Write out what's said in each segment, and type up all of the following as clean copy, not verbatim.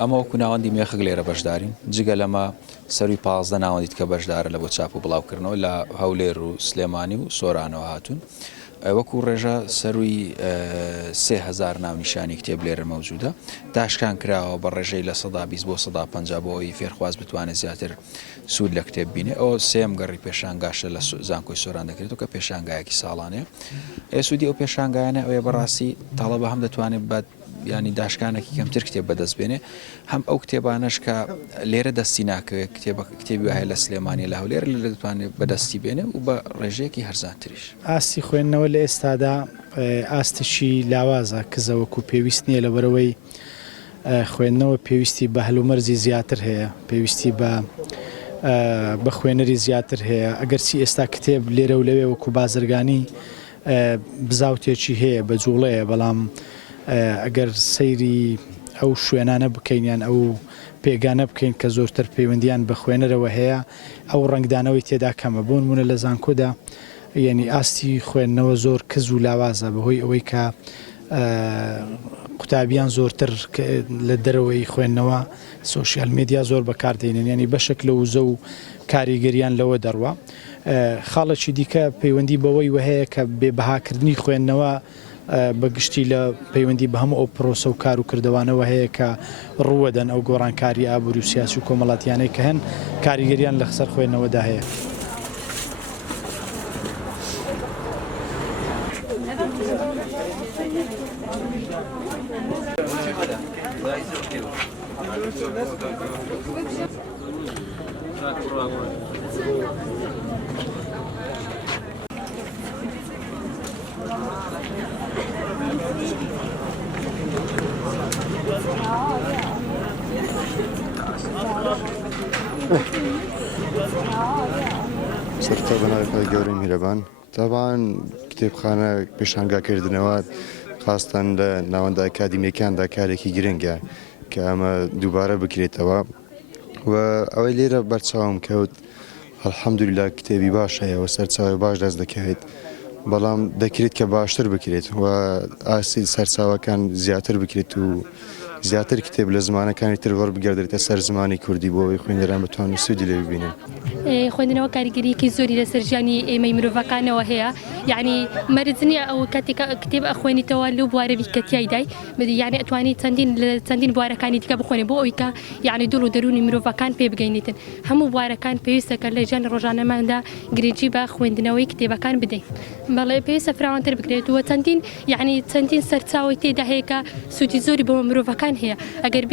ئەمە وەکو ناوەندی مێخک لێرە بەشدارین جگە لەمە سەروی 15 ناوەندیت کە بەشدارە لە بۆ چاپ و بڵاوکردنەوە لە هەولێر و سلێمانی و سۆرانەوە هاتوون وەکو ڕێژە سەروی 3000 ناونیشانی کتێب لێرە مەوجودە داشکان کراوە بە ڕێژەی لە 120 بۆ 150 بۆ ئەوی فێرخواز بتوانێت زیاتر سوود لە کتێب بینێ ئەو سێم گەڕی پێشانگاشە لە زانکۆی سۆران دەکرێت و کە پێشانگایەکی ساڵانەیە سوودی ئەو پێشانگایانە ئەوەیە بەڕاستی تەڵەبە هەم دەتوانێت بە ینی داشکانێکی کەمتر کتێب بەدەست بێنێ هەم ئەو کتێبانەش کە لێرە دەستی ناکەوێت کتێبی وایە لە سلێمانی لە هەولێر لە دەتوانێت بەدەستی بێنێ و بە ڕێژەیەکی هەرزانتریش ئاستی خوێندنەوە لە ئێستادا ئاستشی لاوازە کزەوەکو پێویست نییە لەبەرەوەی خوێندنەوە پێویستی بە هەلومەرزی زیاتر هەیە پێویستی بە خوێنەری زیاتر هەیە ئەگەرچی ئێستا کتێب لێرە و لەوێ وەکو بازرگانی بزاوتێکی هەیە بە جوڵەیە بەڵام ئەگەر سەیری ئەو شوێنانە بکەینیان ئەو پێگانە بکەین کە زۆرتر پەیوەندیان بە خوێنەرەوە هەیە ئەو ڕنگدانەوەی تێدا کەمە بۆ نمونە لە زانکۆدا یعنی ئاستی خوێندنەوە زۆر کز و لاوازە بەهۆی ئەوەی کە قوتابیان زۆرتر لە دەرەوەی خوێندنەوە سۆشیال میدیا زۆر بەکاردێنن ینی بەشێک لە وزە و کاریگەریان لەوە دەڕوە خاڵێکی دیکە پەیوەندی بەوەی وهەیە کە بێبەهاکردنی خوێندنەوە بەگشتی لە پەیوەندی بە هەموو ئەو پرۆسە و کار و کردوانەوە هەیە کە ڕوەدەن ئەو گۆڕانکاری ئابووری و سیاسی و کۆمەڵاتیانەی کە هەن کاریگەریان لە خسەر خوێندنەوەدا هەیە. سەرتا بەناوی گەورەی میرەبان تاوان کتێبخانە پێشانگاکردنەوە خاستان لە ناوەندە ئەکادیمیەکاندا کارێکی گرنگە کە ئەمە دووبارە بکرێتەوە و ئەوەی لێرە بەرچاوم کەوت ئەلحەمدولیلا کتێبی باش هەیە و سەرچاوی باش دەست دەکەوێت بەڵام دەکرێت کە باشتر بکرێت و ئاسی سەرچاوەکان زیاتر بکرێت و زیاتر کتێب لە زمانەکانی تر وەربگەردرێتە سەر زمانی کوردی بۆ ئەوەی خوێندەران بتوانن سوودی لێ ببینن. خوێندنەوە کاریگەریەکی زۆری لەسەر ژیانی ئێمەی مرۆڤەکانەوە هەیە یعنی مەرج نییە ئەو کاتێک کتێب ئەخوێنیتەوە لەو بوارەوی کە تیایدای یعنی ئەتوانیت چەندین بوارەکانی دیکە بخوێنێ بۆ ئەوی کە یعنی دڵ و دەرونی مرۆڤەکان پێ بگەینێتن هەموو بوارەکان پێویستەکە لە ژیانی ڕۆژانەماندا گرنگی بە خوێندنەوەی کتێبەکان بدەین بەڵێ پێویستە فراوانتر بکرێت و چەندین سەرچاوی تێدا هەیە کە سوودی زۆری بۆ مرۆڤەکان هەیە ئەگەر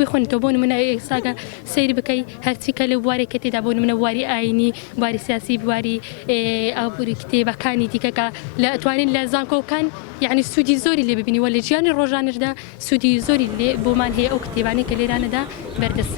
بخوێنیتەوە بۆ نمونە ئێستاگە سەیر بکەی هەرچی کە لە بوارێک کە تێدا بۆ نمونە بواری ئاینی بواری سیاسی بواری ئابووری کتێبەکانی دیکەکە لە ئەتوانین لە زانکۆکان یعنی سوودی زۆری لێ ببینی وە لە ژیانی ڕۆژانشدا سوودی زۆری لێ بۆمان هەیە ئەو کتێبانی کە لێرانەدا بەردەست.